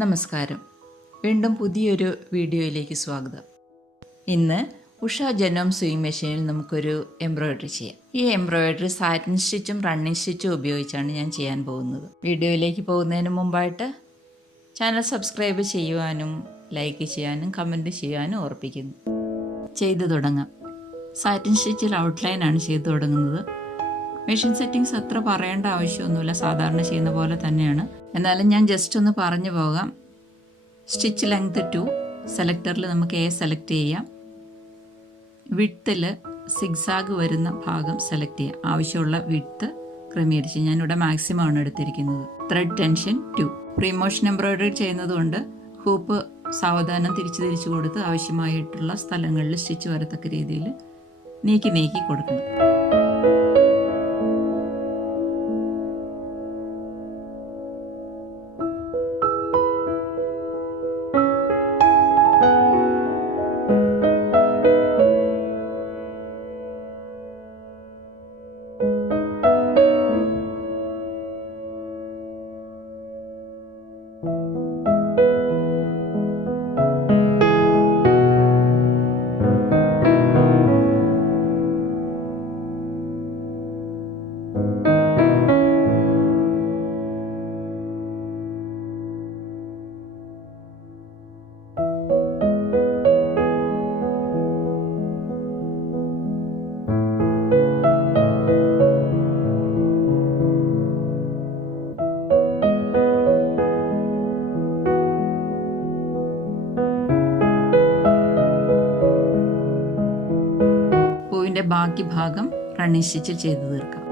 നമസ്കാരം. വീണ്ടും പുതിയൊരു വീഡിയോയിലേക്ക് സ്വാഗതം. ഇന്ന് ഉഷ ജനോം സൂയിങ് മെഷീനിൽ നമുക്കൊരു എംബ്രോയിഡറി ചെയ്യാം. ഈ എംബ്രോയിഡറി സാറ്റിൻ സ്റ്റിച്ചും റണ്ണിങ് സ്റ്റിച്ചും ഉപയോഗിച്ചാണ് ഞാൻ ചെയ്യാൻ പോകുന്നത്. വീഡിയോയിലേക്ക് പോകുന്നതിന് മുമ്പായിട്ട് ചാനൽ സബ്സ്ക്രൈബ് ചെയ്യുവാനും ലൈക്ക് ചെയ്യാനും കമൻറ്റ് ചെയ്യാനും ഓർപ്പിക്കുന്നു. ചെയ്തു തുടങ്ങാം. സാറ്റിൻ സ്റ്റിച്ചിൽ ഔട്ട്ലൈനാണ് ചെയ്തു തുടങ്ങുന്നത്. മെഷീൻ സെറ്റിങ്സ് അത്ര പറയേണ്ട ആവശ്യമൊന്നുമില്ല, സാധാരണ ചെയ്യുന്ന പോലെ തന്നെയാണ്. എന്നാലും ഞാൻ ജസ്റ്റ് ഒന്ന് പറഞ്ഞു പോകാം. സ്റ്റിച്ച് ലെങ്ത് 2, സെലക്ടറിൽ നമുക്ക് A സെലക്ട് ചെയ്യാം. വിഡ്ത്തിൽ സിഗ്സാഗ് വരുന്ന ഭാഗം സെലക്ട് ചെയ്യാം. ആവശ്യമുള്ള വിഡ്ത്ത് ക്രമീകരിച്ച് ഞാനിവിടെ മാക്സിമം ആണ് എടുത്തിരിക്കുന്നത്. Thread tension 2. പ്രീമോഷൻ എംബ്രോയിഡറി ചെയ്യുന്നതുകൊണ്ട് ഹൂപ്പ് സാവധാനം തിരിച്ചു കൊടുത്ത് ആവശ്യമായിട്ടുള്ള സ്ഥലങ്ങളിൽ സ്റ്റിച്ച് വരത്തക്ക രീതിയിൽ നീക്കി കൊടുക്കണം. ബാക്കി ഭാഗം റണ്ണിങ് സ്റ്റിച്ചിൽ ചെയ്ത് തീർക്കാം.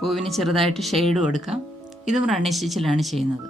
പൂവിന് ചെറുതായിട്ട് ഷെയ്ഡ് കൊടുക്കാം. ഇതും റണ്ണിങ് സ്റ്റിച്ചിലാണ് ചെയ്യുന്നത്.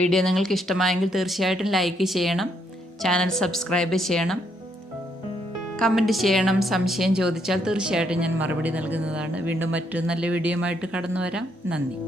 വീഡിയോ നിങ്ങൾക്ക് ഇഷ്ടമായെങ്കിൽ തീർച്ചയായിട്ടും ലൈക്ക് ചെയ്യണം, ചാനൽ സബ്സ്ക്രൈബ് ചെയ്യണം, കമൻറ്റ് ചെയ്യണം. സംശയം ചോദിച്ചാൽ തീർച്ചയായിട്ടും ഞാൻ മറുപടി നൽകുന്നതാണ്. വീണ്ടും മറ്റൊരു നല്ല വീഡിയോയുമായിട്ട് കടന്നു വരാം. നന്ദി.